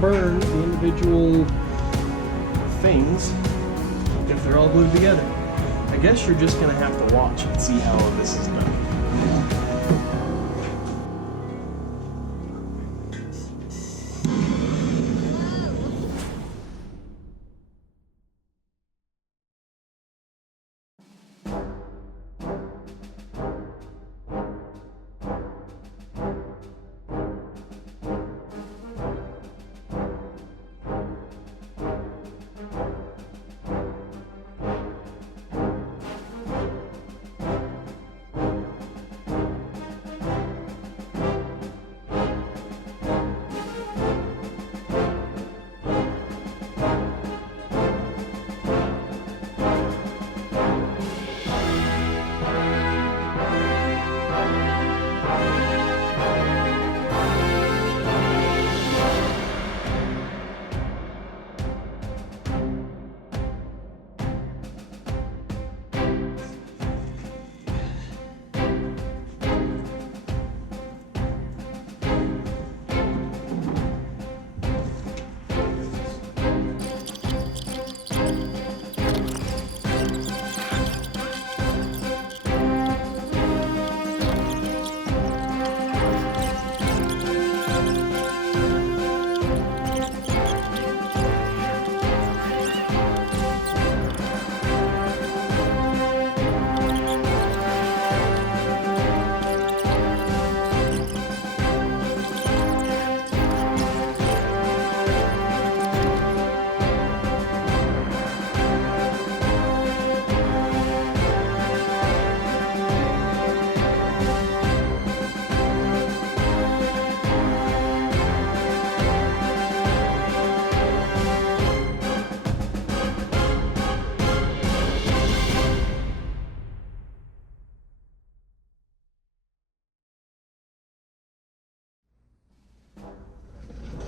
burn the individual things if they're all glued together. I guess you're just gonna have to watch and see how this is done.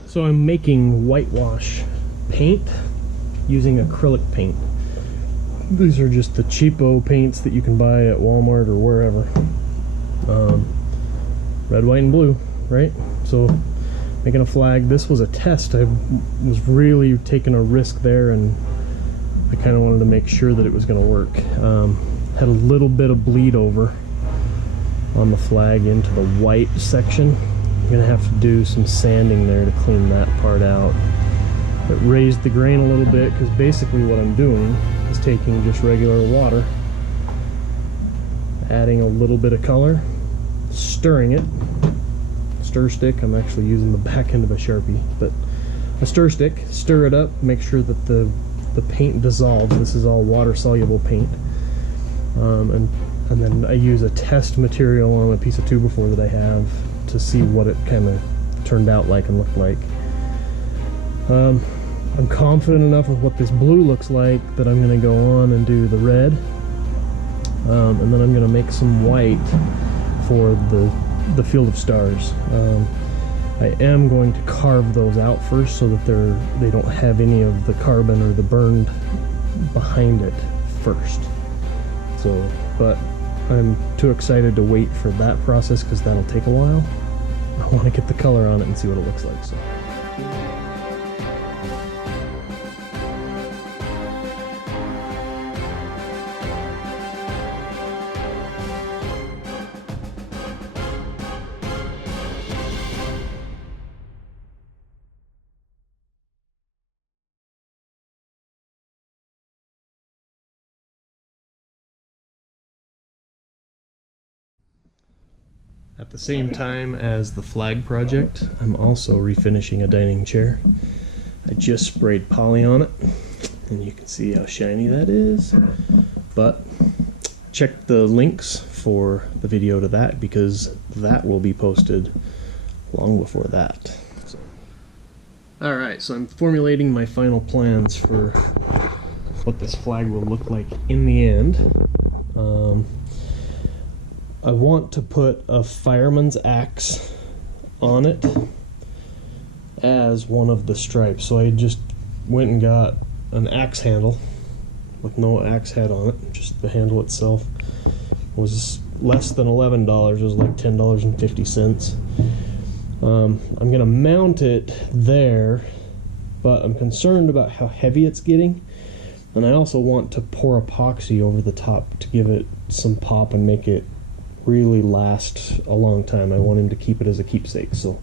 So I'm making whitewash paint using acrylic paint. These are just the cheapo paints that you can buy at Walmart or wherever. Red, white, and blue, right? So making a flag. This was a test. I was really taking a risk there, and I kind of wanted to make sure that it was going to work. Had a little bit of bleed over on the flag into the white section. I'm gonna have to do some sanding there to clean that part out. It raised the grain a little bit because basically what I'm doing is taking just regular water, adding a little bit of color, stirring it. Stir stick, I'm actually using the back end of a Sharpie, but a stir stick, stir it up, make sure that the paint dissolves. This is all water soluble paint. And then I use a test material on a piece of 2x4 that I have to see what it kind of turned out like and looked like. I'm confident enough with what this blue looks like that I'm going to go on and do the red, and then I'm going to make some white for the field of stars. I am going to carve those out first so that they don't have any of the carbon or the burned behind it first. So, but I'm too excited to wait for that process because that'll take a while. I want to get the color on it and see what it looks like. So. At the same time as the flag project, I'm also refinishing a dining chair. I just sprayed poly on it, and you can see how shiny that is. But check the links for the video to that, because that will be posted long before that. So. Alright, so I'm formulating my final plans for what this flag will look like in the end. I want to put a fireman's axe on it as one of the stripes. So I just went and got an axe handle with no axe head on it. Just the handle itself was less than $11. It was like $10.50. I'm gonna mount it there but I'm concerned about how heavy it's getting, and I also want to pour epoxy over the top to give it some pop and make it really last a long time. I want him to keep it as a keepsake. So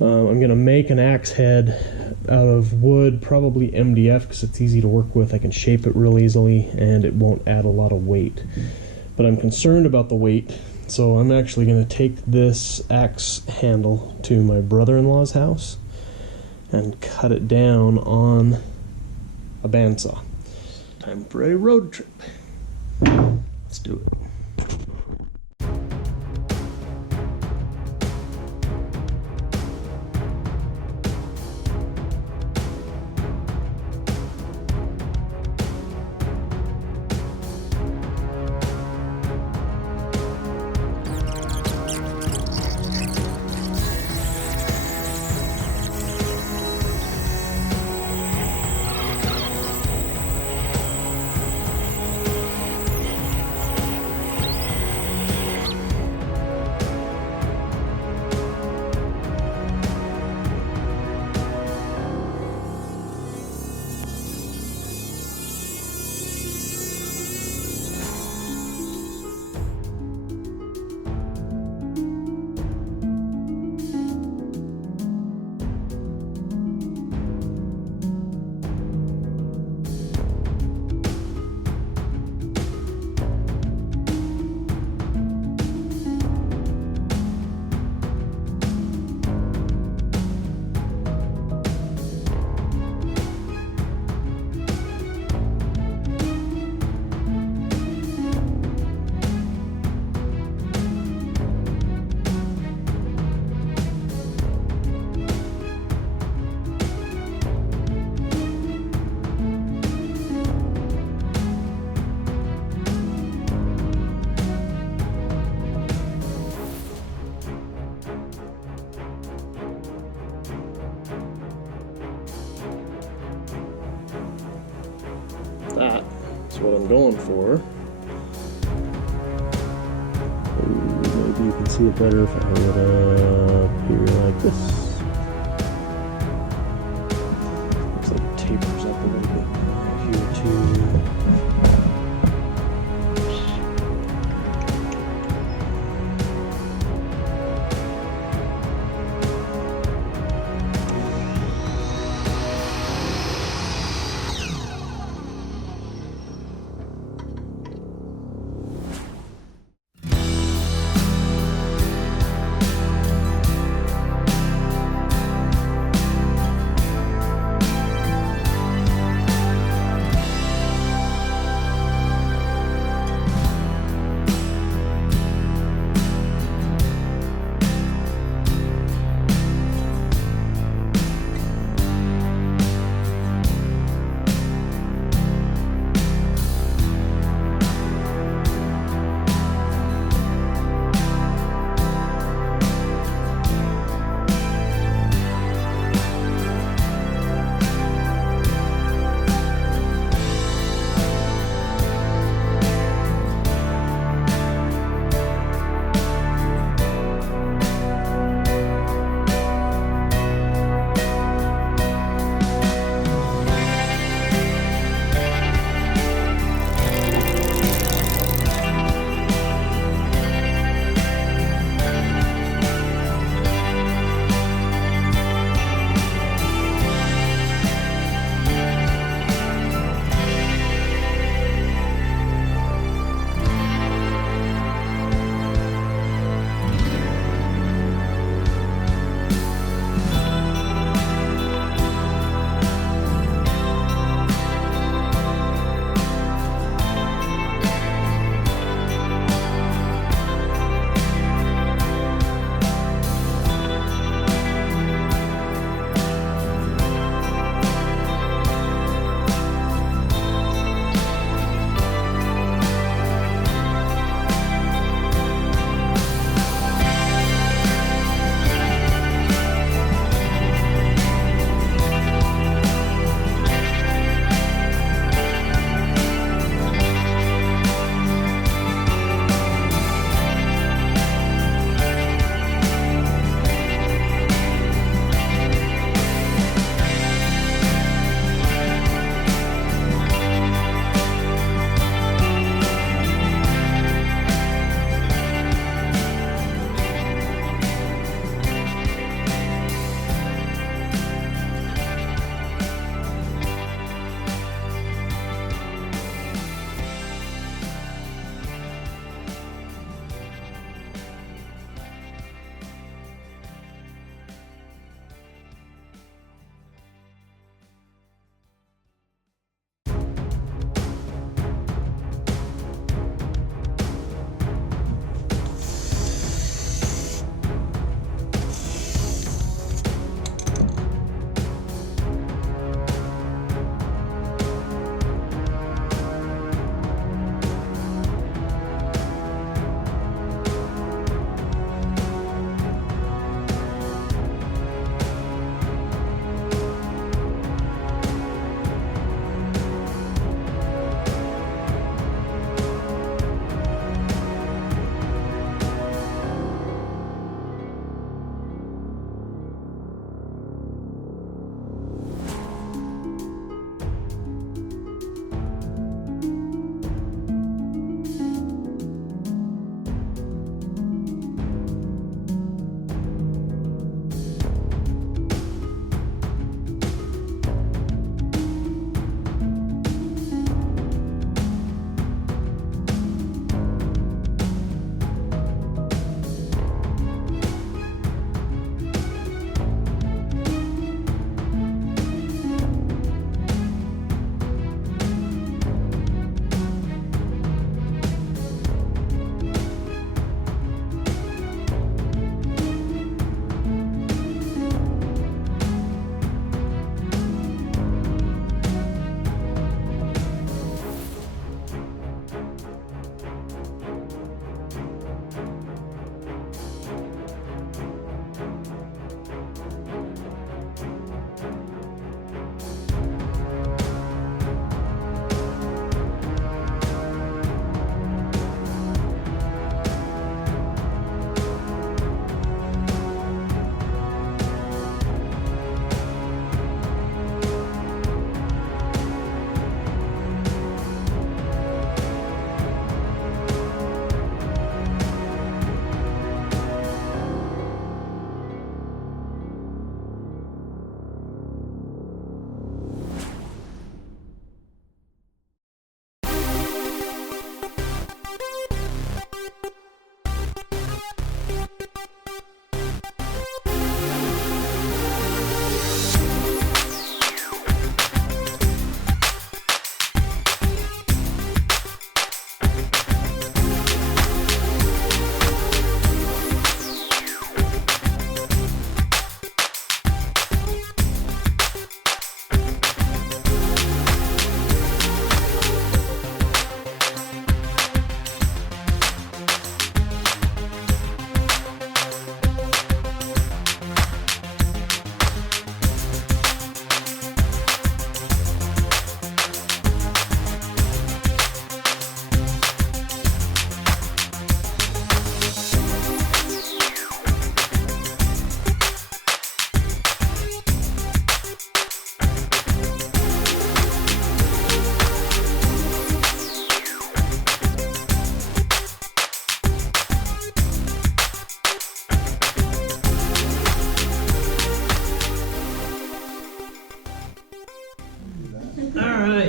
I'm going to make an axe head out of wood, probably MDF, because it's easy to work with. I can shape it real easily, and it won't add a lot of weight. But I'm concerned about the weight, so I'm actually going to take this axe handle to my brother-in-law's house and cut it down on a bandsaw. Time for a road trip. Let's do it. That's what I'm going for. Ooh, maybe you can see it better if I hold it up here like this. Looks like it tapers up a little bit here too.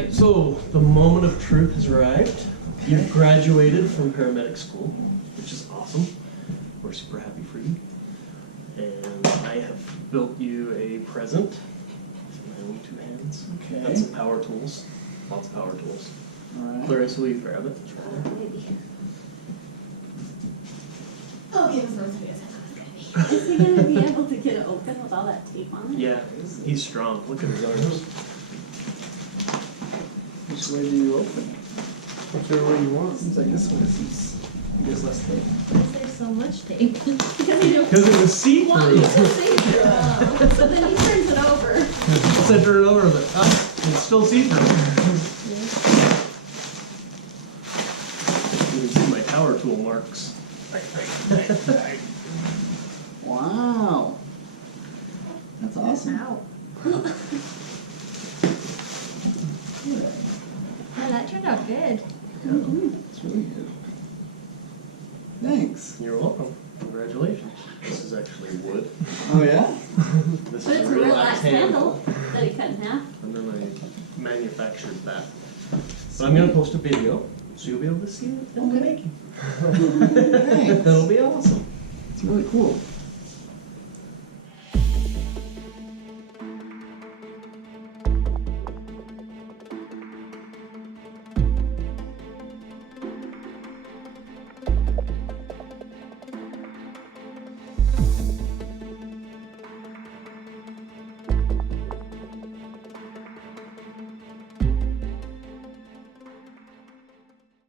right, so the moment of truth has arrived. You've graduated from paramedic school, which is awesome. We're super happy for you. And I have built you a present with my own 2 hands. Okay. Got some power tools, lots of power tools. All right. Clarissa, will you grab it? Maybe. Oh, give us those videos. Is he gonna be able to get it open with all that tape on it? Yeah, he's strong. Look at his arms. Which way do you open it? Whichever way you want. Seems like this one is there's less tape. There's so much tape. Because you don't Because it was see-through. want me to see through. Oh. So then he turns it over. Once I turn it over, but it's still see-through. You can see my power tool marks. Wow. That's awesome. Ow. Good. Yeah, that turned out good. It's really good. Thanks. You're welcome. Congratulations. This is actually wood. Oh yeah? This But is it's a a real real axe axe handle. handle that he cut in half. And then I manufactured that. But I'm going to post a video, so you'll be able to see it in the making. Thanks. That'll be awesome. It's really cool.